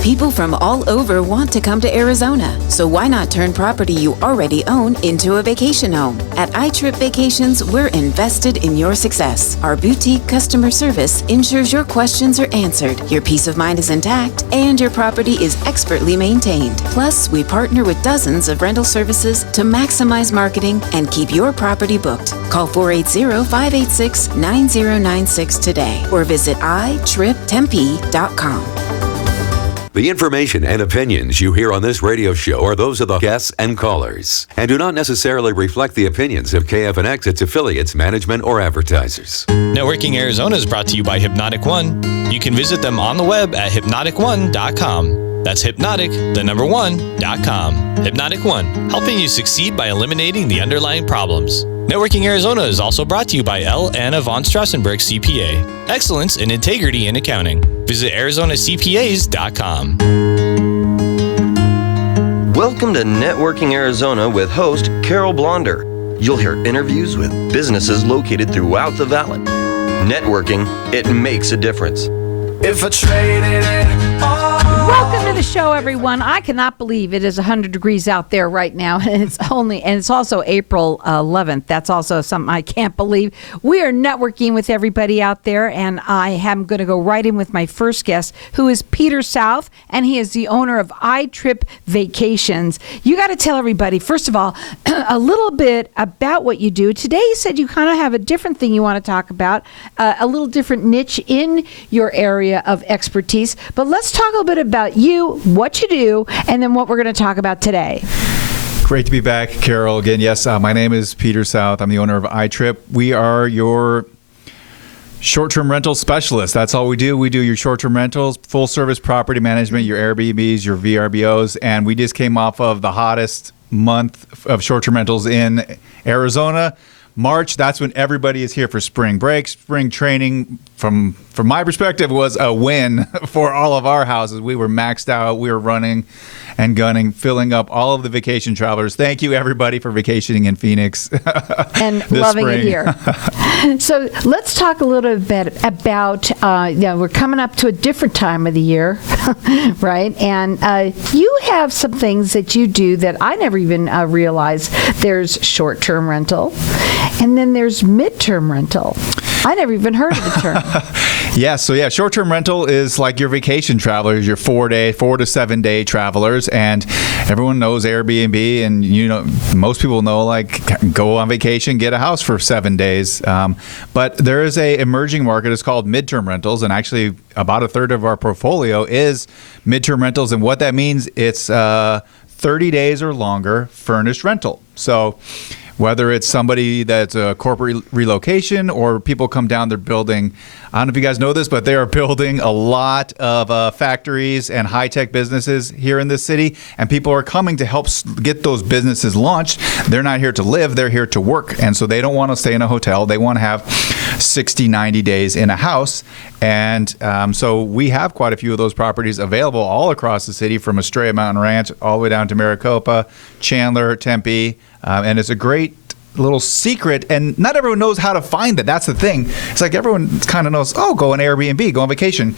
People from all over want to come to Arizona, so why not turn property you already own into a vacation home? At iTrip Vacations, we're invested in your success. Our boutique customer service ensures your questions are answered, your peace of mind is intact, and your property is expertly maintained. Plus, we partner with dozens of rental services to maximize marketing and keep your property booked. Call 480-586-9096 today or visit iTripTempe.com. The information and opinions you hear on this radio show are those of the guests and callers and do not necessarily reflect the opinions of KFNX, its affiliates, management, or advertisers. Networking Arizona is brought to you by Hypnotic One. You can visit them on the web at hypnotic1.com. That's hypnotic1.com. Hypnotic One, helping you succeed by eliminating the underlying problems. Networking Arizona is also brought to you by L. Anna von Strassenberg CPA. Excellence in integrity in accounting. Visit ArizonaCPAs.com. Welcome to Networking Arizona with host Carol Blonder. You'll hear interviews with businesses located throughout the valley. Networking, it makes a difference. If I traded it all. Welcome to the show, everyone. I cannot believe it is 100 degrees out there right now, and it's also April 11th. That's also something I can't believe. We are networking with everybody out there, and I am going to go right in with my first guest, who is Peter South, and he is the owner of iTrip Vacations. You got to tell everybody, first of all, a little bit about what you do. Today, you said you kind of have a different thing you want to talk about, a little different niche in your area of expertise. But let's talk a little bit about you, what you do, and then what we're going to talk about today. Great to be back, Carol. Again, yes, my name is Peter South. I'm the owner of iTrip. We are your short-term rental specialist. That's all we do. We do your short-term rentals, full-service property management, your Airbnbs, your VRBOs, and we just came off of the hottest month of short-term rentals in Arizona. March, that's when everybody is here for spring break. Spring training, from my perspective, was a win for all of our houses. We were maxed out. We were running and gunning, filling up all of the vacation travelers. Thank you, everybody, for vacationing in Phoenix. And loving spring. it here. So let's talk a little bit about, we're coming up to a different time of the year, right? And you have some things that you do that I never even realized. There's short-term rental, and then there's midterm rental. I never even heard of the term. Short-term rental is like your vacation travelers, your 4 to 7 day travelers, and everyone knows Airbnb, and most people know, like, go on vacation, get a house for 7 days. But there is a emerging market. It's called midterm rentals, and actually about a third of our portfolio is midterm rentals, and what that means, it's 30 days or longer furnished rental. So whether it's somebody that's a corporate relocation or people come down, they're building, I don't know if you guys know this, but they are building a lot of factories and high-tech businesses here in this city, and people are coming to help get those businesses launched. They're not here to live, they're here to work, and so they don't want to stay in a hotel. They want to have 60, 90 days in a house, and so we have quite a few of those properties available all across the city, from Estrella Mountain Ranch all the way down to Maricopa, Chandler, Tempe, and it's a great little secret, and not everyone knows how to find it. That's the thing. It's like everyone kind of knows, go on Airbnb, go on vacation.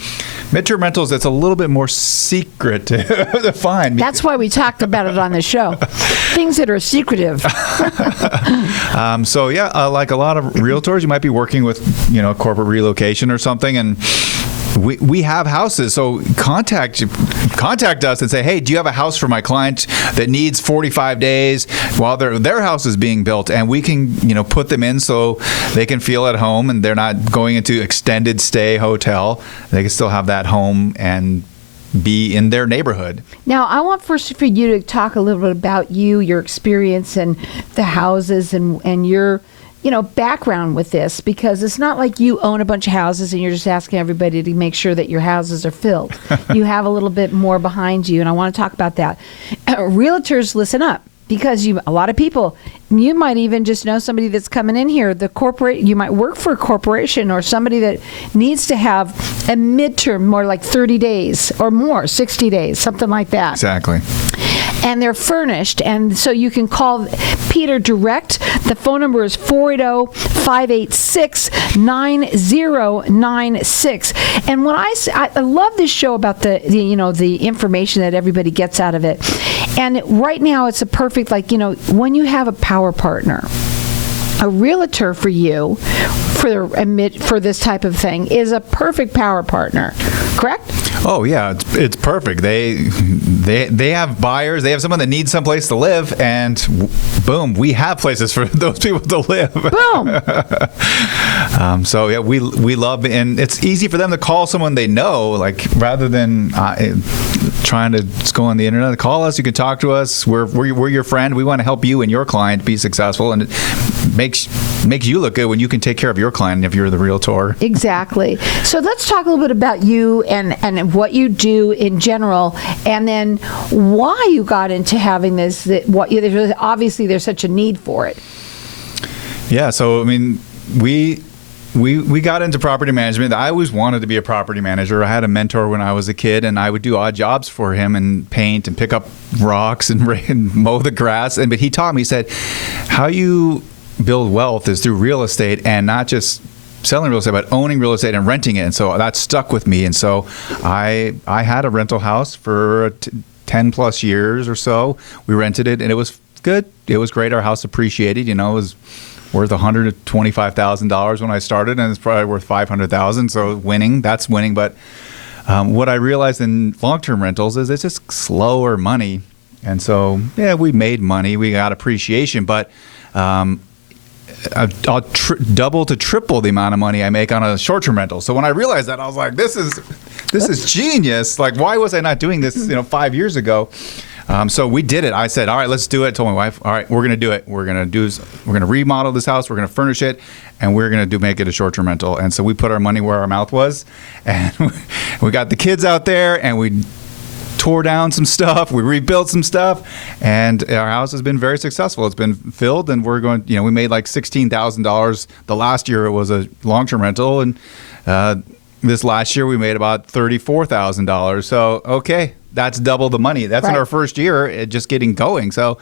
Midterm rentals, it's a little bit more secret to find. That's why we talked about it on the show. Things that are secretive. Like a lot of realtors, you might be working with, corporate relocation or something, and we have houses, so contact us and say, hey, do you have a house for my client that needs 45 days while their house is being built, and we can put them in so they can feel at home and they're not going into extended stay hotel. They can still have that home and be in their neighborhood. Now, I want first for you to talk a little bit about your experience and the houses and your background with this, because it's not like you own a bunch of houses and you're just asking everybody to make sure that your houses are filled. You have a little bit more behind you, and I want to talk about that. Realtors, listen up, because a lot of people, you might even just know somebody that's coming in here, you might work for a corporation or somebody that needs to have a midterm, more like 30 days or more, 60 days, something like that. Exactly. and they're furnished. And so you can call Peter direct. The phone number is 480-586-9096. And when I say, I love this show about the information that everybody gets out of it. And right now it's a perfect, when you have a power partner, a realtor for you for this type of thing is a perfect power partner, correct? Oh yeah, it's perfect. They have buyers. They have someone that needs someplace to live, and boom, we have places for those people to live. Boom. So yeah, we love, and it's easy for them to call someone they know, rather than trying to just go on the internet. Call us. You can talk to us. We're your friend. We want to help you and your client be successful, and it makes you look good when you can take care of your client if you're the realtor. Exactly. So let's talk a little bit about you and what you do in general, and then why you got into having this. Obviously, there's such a need for it. Yeah. So I mean, we got into property management. I always wanted to be a property manager. I had a mentor when I was a kid, and I would do odd jobs for him and paint and pick up rocks and mow the grass. But he taught me, he said, how you build wealth is through real estate, and not just selling real estate, but owning real estate and renting it. And so that stuck with me. And so I had a rental house for 10 plus years or so. We rented it, and it was good. It was great. Our house appreciated. It was worth $125,000 when I started, and it's probably worth $500,000. So that's winning. But what I realized in long-term rentals is it's just slower money. And so, yeah, we made money. We got appreciation, but I'll double to triple the amount of money I make on a short-term rental. So when I realized that, I was like, this is genius. Why was I not doing this 5 years ago? So we did it. I said, all right, let's do it. I told my wife, all right, we're going to do it. We're going to remodel this house. We're going to furnish it, and we're going to make it a short-term rental. And so we put our money where our mouth was, and we got the kids out there, and we tore down some stuff. We rebuilt some stuff, and our house has been very successful. It's been filled, and we're going, we made like $16,000. The last year it was a long-term rental, and this last year we made about $34,000. So, okay, that's double the money. That's right. In our first year, just getting going. So,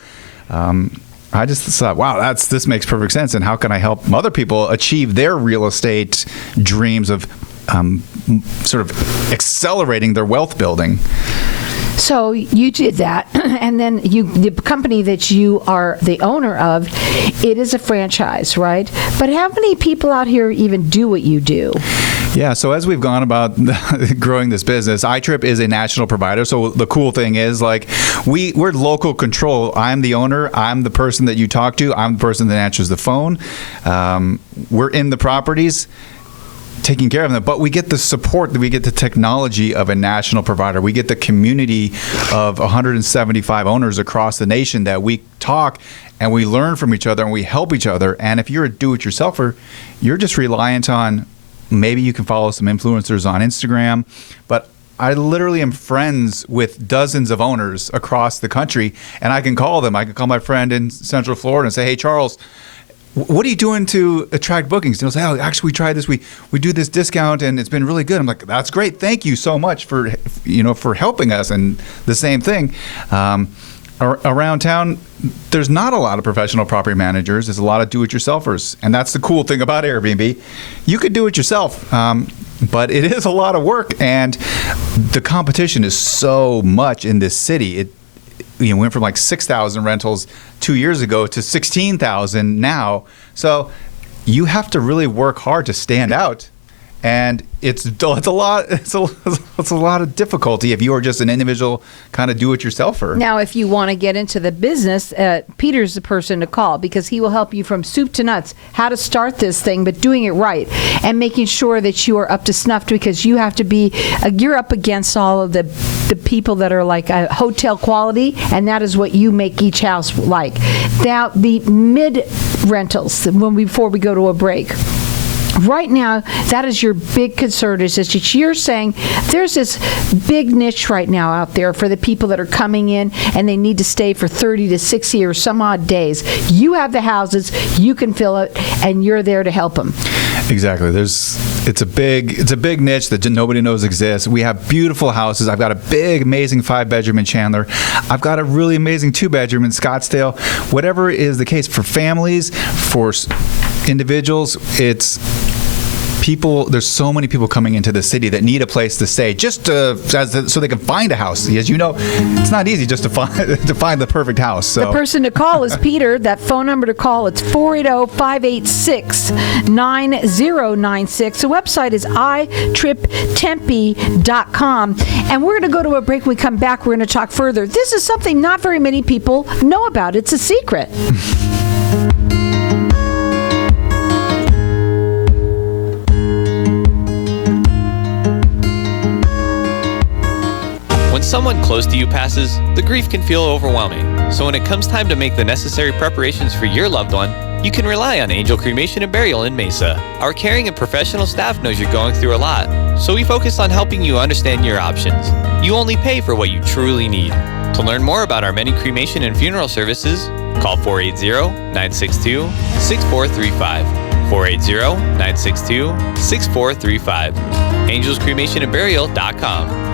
I just thought, wow, this makes perfect sense. And how can I help other people achieve their real estate dreams of sort of accelerating their wealth building? So you did that, and then the company that you are the owner of, it is a franchise, right? But how many people out here even do what you do? Yeah, so as we've gone about growing this business, iTrip is a national provider. So the cool thing is, we're local control. I'm the owner. I'm the person that you talk to. I'm the person that answers the phone. We're in the properties, taking care of them, but we get the support, we get the technology of a national provider. We get the community of 175 owners across the nation that we talk and we learn from each other and we help each other. And if you're a do-it-yourselfer, you're just reliant on, maybe you can follow some influencers on Instagram, but I literally am friends with dozens of owners across the country, and I can call them. I can call my friend in Central Florida and say, hey, Charles, what are you doing to attract bookings? And they'll say, oh, actually, we tried this. We do this discount, and it's been really good. I'm like, that's great. Thank you so much for helping us. And the same thing. Around town, there's not a lot of professional property managers. There's a lot of do-it-yourselfers. And that's the cool thing about Airbnb. You could do it yourself, but it is a lot of work. And the competition is so much in this city. It went from like 6,000 rentals 2 years ago to 16,000 now. So you have to really work hard to stand out. And it's a lot of difficulty if you are just an individual kind of do-it-yourselfer. Now, if you want to get into the business, Peter's the person to call, because he will help you from soup to nuts how to start this thing, but doing it right and making sure that you are up to snuff, because you have to be you're up against all of the people that are like hotel quality, and that is what you make each house like. Now, the mid rentals, before we go to a break. Right now, that is your big concern, is that you're saying there's this big niche right now out there for the people that are coming in and they need to stay for 30 to 60 or some odd days. You have the houses, you can fill it, and you're there to help them. Exactly. it's a big niche that nobody knows exists. We have beautiful houses. I've got a big, amazing 5-bedroom in Chandler. I've got a really amazing 2-bedroom in Scottsdale. Whatever is the case for families, for individuals, it's people. There's so many people coming into the city that need a place to stay, just so they can find a house. As you know, it's not easy just to find the perfect house. So the person to call is Peter. That phone number to call, it's 480-586-9096. The website is iTripTempe.com. And we're going to go to a break. When we come back, we're going to talk further. This is something not very many people know about. It's a secret. When someone close to you passes, the grief can feel overwhelming. So when it comes time to make the necessary preparations for your loved one, you can rely on Angel Cremation and Burial in Mesa. Our caring and professional staff knows you're going through a lot, so we focus on helping you understand your options. You only pay for what you truly need. To learn more about our many cremation and funeral services, call 480-962-6435. 480-962-6435. AngelsCremationandBurial.com.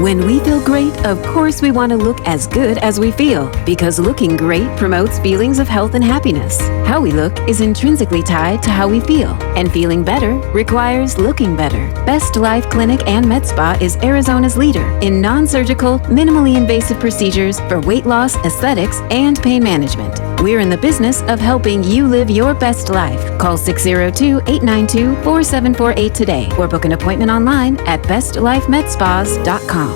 When we feel great, of course we want to look as good as we feel, because looking great promotes feelings of health and happiness. How we look is intrinsically tied to how we feel, and feeling better requires looking better. Best Life Clinic and Med Spa is Arizona's leader in non-surgical, minimally invasive procedures for weight loss, aesthetics, and pain management. We're in the business of helping you live your best life. Call 602-892-4748 today, or book an appointment online at bestlifemedspas.com.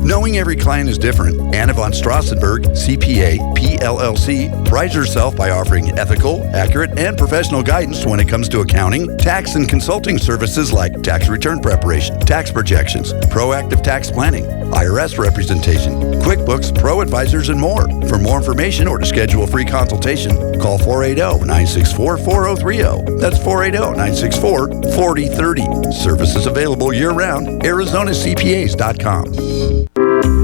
Knowing every client is different, Anna von Strassenberg, CPA, PLLC, prides herself by offering ethical, accurate, and professional guidance when it comes to accounting, tax, and consulting services like tax return preparation, tax projections, proactive tax planning, IRS representation, QuickBooks, Pro Advisors, and more. For more information or to schedule a free consultation, call 480-964-4030. That's 480-964-4030. Services available year-round, ArizonaCPAs.com.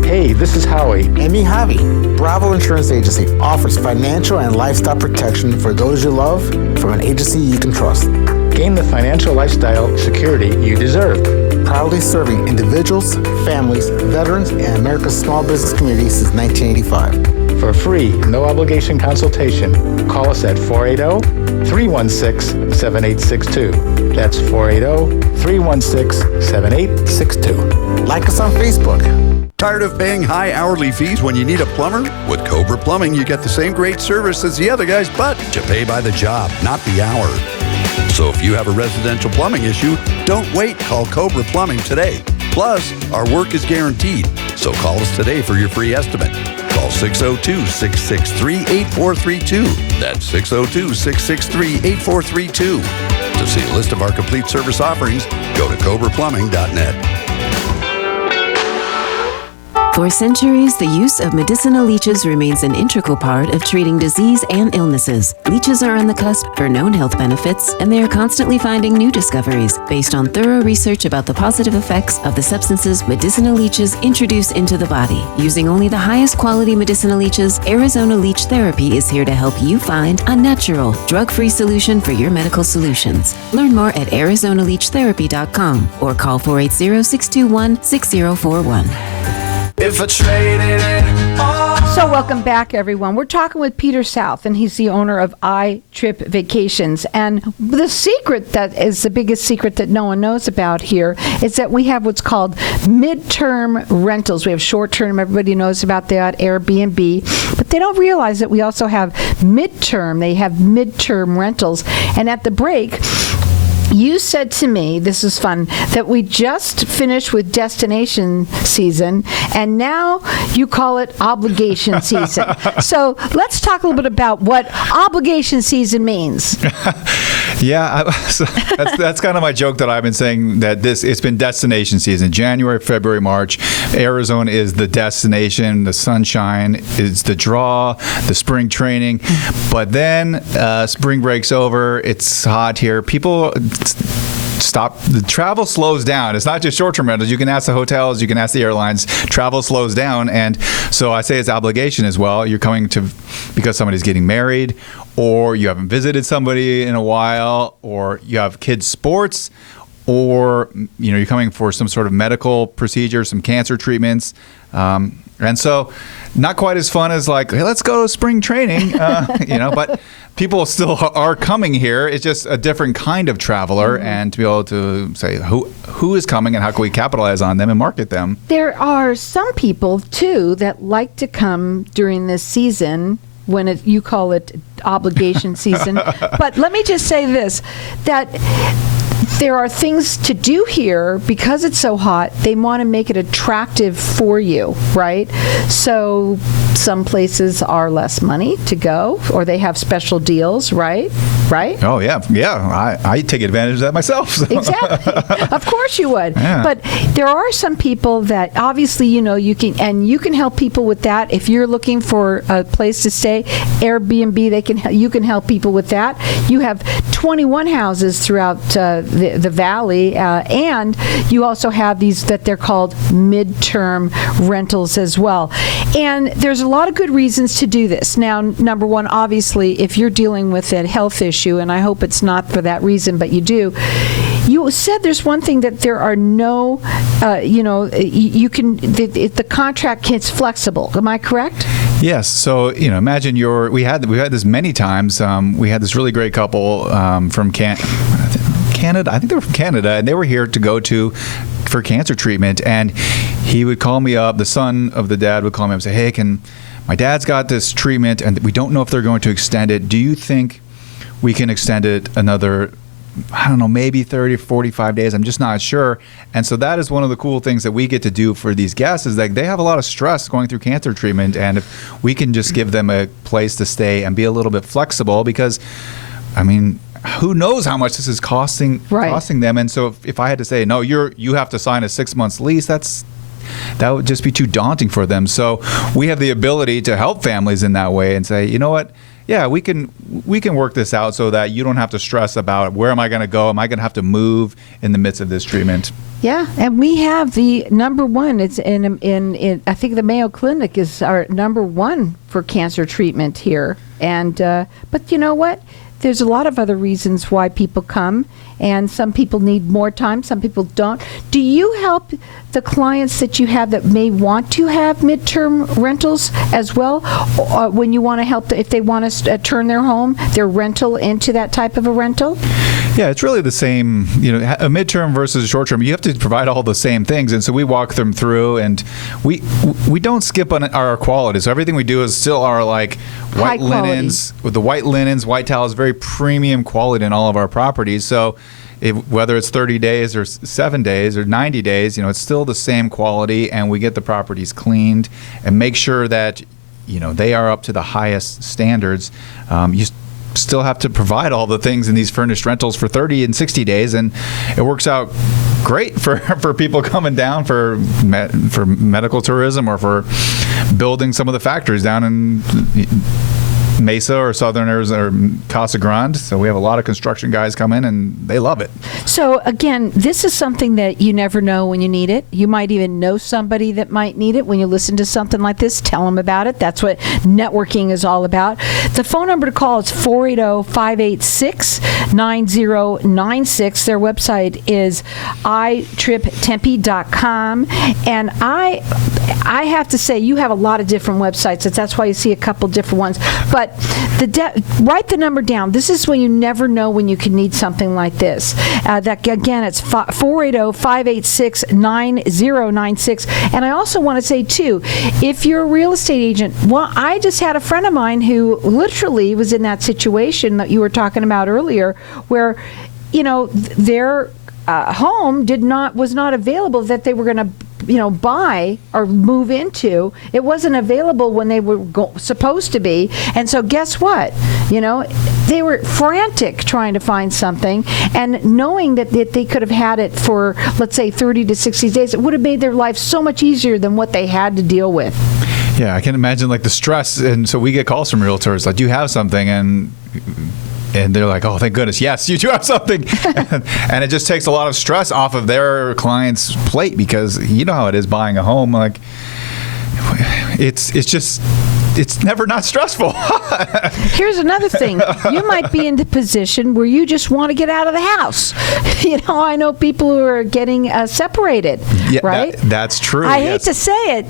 Hey, this is Howie. And me, Javi. Bravo Insurance Agency offers financial and lifestyle protection for those you love from an agency you can trust. Gain the financial lifestyle security you deserve. Proudly serving individuals, families, veterans, and America's small business community since 1985. For a free, no-obligation consultation, call us at 480-316-7862. That's 480-316-7862. Like us on Facebook. Tired of paying high hourly fees when you need a plumber? With Cobra Plumbing, you get the same great service as the other guys, but you pay by the job, not the hour. So if you have a residential plumbing issue, don't wait. Call Cobra Plumbing today. Plus, our work is guaranteed. So call us today for your free estimate. Call 602-663-8432. That's 602-663-8432. To see a list of our complete service offerings, go to cobraplumbing.net. For centuries, the use of medicinal leeches remains an integral part of treating disease and illnesses. Leeches are on the cusp for known health benefits, and they are constantly finding new discoveries based on thorough research about the positive effects of the substances medicinal leeches introduce into the body. Using only the highest quality medicinal leeches, Arizona Leech Therapy is here to help you find a natural, drug-free solution for your medical solutions. Learn more at ArizonaLeechTherapy.com or call 480-621-6041. If I traded it all. So welcome back, everyone. We're talking with Peter South, and he's the owner of iTrip Vacations. And the secret that is the biggest secret that no one knows about here is that we have what's called midterm rentals. We have short-term. Everybody knows about that, Airbnb. But they don't realize that we also have midterm. They have midterm rentals. And at the break, you said to me, this is fun, that we just finished with destination season, and now you call it obligation season. So let's talk a little bit about what obligation season means. Yeah, so that's kind of my joke that I've been saying, that it's been destination season. January, February, March. Arizona is the destination. The sunshine is the draw, the spring training. But then spring breaks over. It's hot here. People the travel slows down. It's not just short-term rentals. You can ask the hotels, you can ask the airlines. Travel slows down, and so I say it's obligation as well. You're coming to because somebody's getting married, or you haven't visited somebody in a while, or you have kids' sports, or you're coming for some sort of medical procedure, some cancer treatments, and so not quite as fun as like, hey, let's go to spring training, but people still are coming here. It's just a different kind of traveler, and to be able to say who is coming and how can we capitalize on them and market them. There are some people too that like to come during this season when you call it obligation season. But let me just say this, that there are things to do here because it's so hot. They want to make it attractive for you, right? So some places are less money to go, or they have special deals, right? Right? Oh, yeah. I take advantage of that myself. So. Exactly. Of course you would. Yeah. But there are some people that obviously, you can help people with that. If you're looking for a place to stay, Airbnb, you can help people with that. You have 21 houses throughout the valley, and you also have these that they're called midterm rentals as well. And there's a lot of good reasons to do this. Now, number one, obviously, if you're dealing with a health issue, and I hope it's not for that reason, but you do. You said there's one thing that there are no, the contract is flexible. Am I correct? Yes. So, imagine we had this many times. We had this really great couple from Canada. I think they were from Canada, and they were here to go for cancer treatment. And he would call me up. The son of the dad would call me up and say, "Hey, my dad's got this treatment, and we don't know if they're going to extend it. Do you think we can extend it another, I don't know, maybe 30 or 45 days. I'm just not sure." And so that is one of the cool things that we get to do for these guests is that they have a lot of stress going through cancer treatment. And if we can just give them a place to stay and be a little bit flexible, because, who knows how much this is costing them. And so if I had to say, no, you have to sign a 6 months lease, that would just be too daunting for them. So we have the ability to help families in that way and say, you know what? Yeah, we can work this out so that you don't have to stress about where am I going to go? Am I going to have to move in the midst of this treatment? Yeah, and we have the number one. It's in I think the Mayo Clinic is our number one for cancer treatment here. And but you know what? There's a lot of other reasons why people come, and some people need more time, some people don't. Do you help the clients that you have that may want to have midterm rentals as well, when you want to help, if they want to turn their rental into that type of a rental? Yeah, it's really the same, a midterm versus a short term. You have to provide all the same things. And so we walk them through, and we don't skip on our quality. So everything we do is still our white linens, with the white linens, white towels, very premium quality in all of our properties. So whether it's 30 days or 7 days or 90 days, it's still the same quality, and we get the properties cleaned and make sure that, they are up to the highest standards. You still have to provide all the things in these furnished rentals for 30 and 60 days, and it works out great for people coming down for medical tourism or for building some of the factories down in Mesa or Southern Arizona or Casa Grande. So we have a lot of construction guys come in, and they love it. So again, this is something that you never know when you need it. You might even know somebody that might need it. When you listen to something like this, tell them about it. That's what networking is all about. The phone number to call is 480-586-9096. Their website is iTripTempe.com. And I have to say, you have a lot of different websites. That's why you see a couple different ones. But write the number down. This is when you never know when you can need something like this. Again, it's 480-586-9096. And I also want to say, too, if you're a real estate agent, I just had a friend of mine who literally was in that situation that you were talking about earlier, where, their home was not available that they were going to buy or move into. It wasn't available when they were supposed to be. And so guess what? They were frantic trying to find something, and knowing that they could have had it for, let's say, 30 to 60 days, it would have made their life so much easier than what they had to deal with. Yeah, I can imagine the stress. And so we get calls from realtors like, do you have something? And and they're like, oh, thank goodness, yes, you do have something. And it just takes a lot of stress off of their client's plate, because you know how it is buying a home. Like, it's never not stressful. Here's another thing. You might be in the position where you just want to get out of the house. I know people who are getting separated, right? That's true. I hate to say it.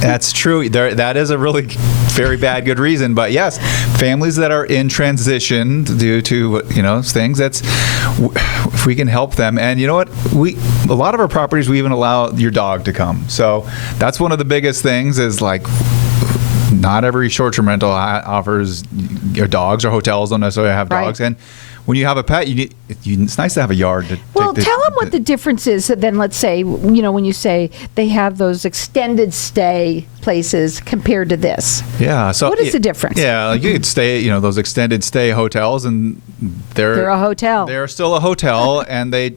That's true. That is a really very bad good reason. But yes, families that are in transition due to things, if we can help them. And you know what? A lot of our properties, we even allow your dog to come. So that's one of the biggest things, is like, not every short-term rental offers dogs, or hotels don't necessarily have dogs. Right. And when you have a pet, it's nice to have a yard. Tell them what the difference is. Then let's say, when you say they have those extended stay places compared to this. Yeah. So what is the difference? Yeah, like you could stay, those extended stay hotels, and they're a hotel. They're still a hotel, and they're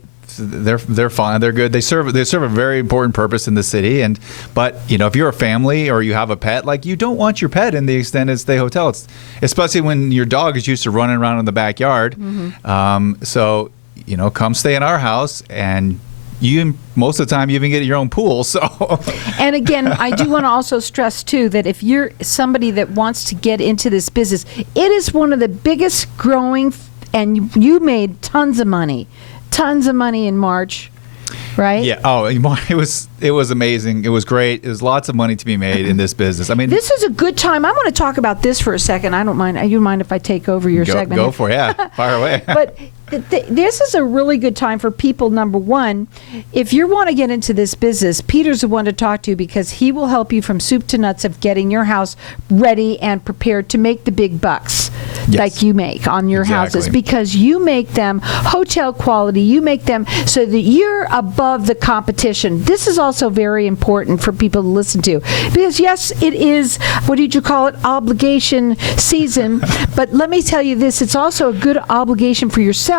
fine. They're good. They serve a very important purpose in the city. But if you're a family or you have a pet, like, you don't want your pet in the extended stay hotel. Especially when your dog is used to running around in the backyard. Mm-hmm. So come stay in our house, and most of the time you even get your own pool. So. And again, I do want to also stress too that if you're somebody that wants to get into this business, it is one of the biggest growing, and you made tons of money in March, right? Yeah. Oh, it was amazing. It was great. There's lots of money to be made in this business. I mean, this is a good time. I want to talk about this for a second. I don't mind. You mind if I take over your segment? Go for it. Yeah. Fire away. But this is a really good time for people. Number one, if you want to get into this business, Peter's the one to talk to, because he will help you from soup to nuts of getting your house ready and prepared to make the big bucks like you make on your houses, because you make them hotel quality. You make them so that you're above the competition. This is also very important for people to listen to, because yes, it is, what did you call it, obligation season. But let me tell you this, it's also a good obligation for yourself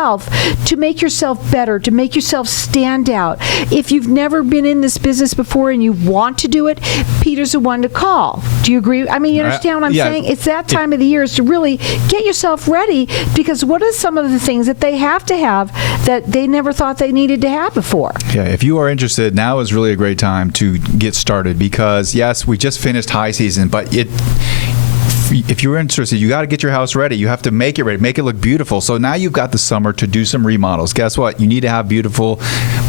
to make yourself better, to make yourself stand out. If you've never been in this business before and you want to do it, Peter's the one to call. Do you agree? I mean, you understand what I'm saying? It's that time of the year is to really get yourself ready, because what are some of the things that they have to have that they never thought they needed to have before? Yeah, if you are interested, now is really a great time to get started, because yes, we just finished high season, but if you're interested, you got to get your house ready. You have to make it ready, make it look beautiful. So now you've got the summer to do some remodels. Guess what? You need to have beautiful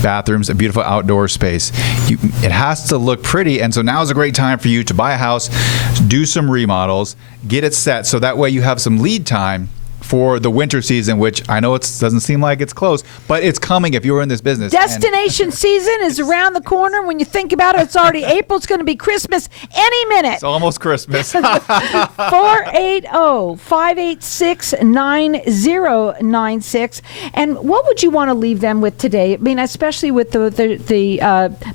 bathrooms, a beautiful outdoor space. It has to look pretty. And so now is a great time for you to buy a house, do some remodels, get it set. So that way you have some lead time for the winter season, which I know it doesn't seem like it's close, but it's coming if you're in this business. Destination season is around the corner. When you think about it, it's already April. It's going to be Christmas any minute. It's almost Christmas. 480-586-9096. And what would you want to leave them with today? I mean, especially with the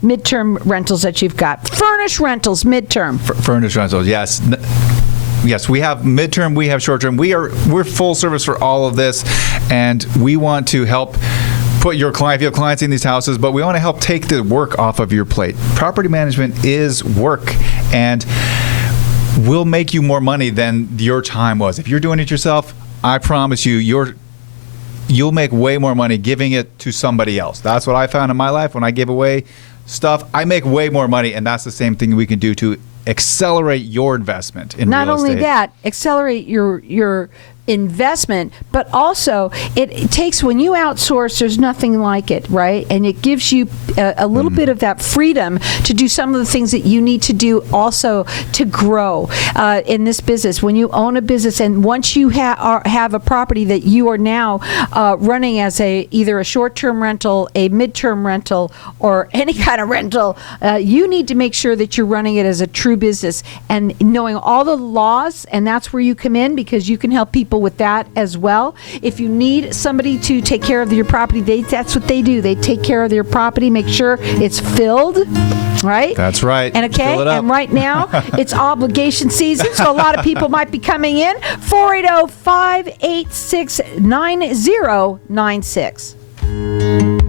midterm rentals that you've got. Furnished rentals, midterm. Furnished rentals, yes. Yes, we have midterm, we have short-term. We're full service for all of this, and we want to help put your client, if you have clients in these houses, but we want to help take the work off of your plate. Property management is work, and will make you more money than your time was. If you're doing it yourself, I promise you'll make way more money giving it to somebody else. That's what I found in my life. When I give away stuff, I make way more money, and that's the same thing we can do to accelerate your investment in real estate. Not only that, accelerate your investment, but also it takes, when you outsource, there's nothing like it, right? And it gives you a little bit of that freedom to do some of the things that you need to do also to grow in this business. When you own a business, and once you have a property that you are now running as either a short-term rental, a midterm rental, or any kind of rental, you need to make sure that you're running it as a true business and knowing all the laws, and that's where you come in, because you can help people with that as well. If you need somebody to take care of your property, that's what they do. They take care of their property, make sure it's filled, right? That's right. And and right now it's obligation season, so a lot of people might be coming in. 480-586-9096.